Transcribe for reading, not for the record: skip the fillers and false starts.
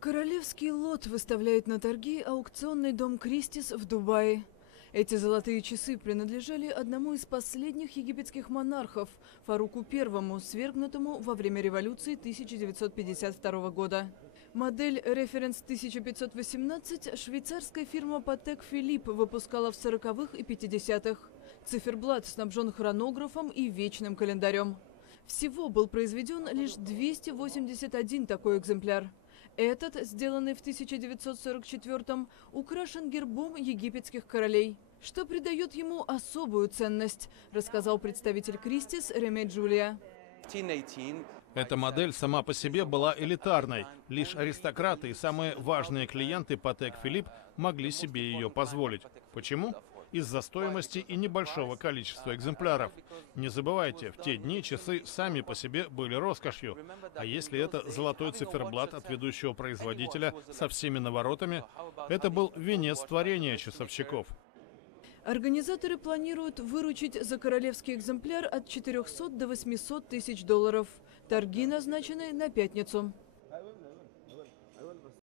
Королевский лот выставляет на торги аукционный дом Кристис в Дубае. Эти золотые часы принадлежали одному из последних египетских монархов, Фаруку I, свергнутому во время революции 1952 года. Модель «Референс 1518» швейцарская фирма Patek Philippe выпускала в 40-х и 50-х. Циферблат снабжен хронографом и вечным календарем. Всего был произведен лишь 281 такой экземпляр. Этот, сделанный в 1944-м, украшен гербом египетских королей, что придает ему особую ценность, рассказал представитель Кристис Реме Джулия. Эта модель сама по себе была элитарной. Лишь аристократы и самые важные клиенты Patek Philippe могли себе ее позволить. Почему? Из-за стоимости и небольшого количества экземпляров. Не забывайте, в те дни часы сами по себе были роскошью. А если это золотой циферблат от ведущего производителя со всеми наворотами, это был венец творения часовщиков. Организаторы планируют выручить за королевский экземпляр от 400 до 800 тысяч долларов. Торги назначены на пятницу.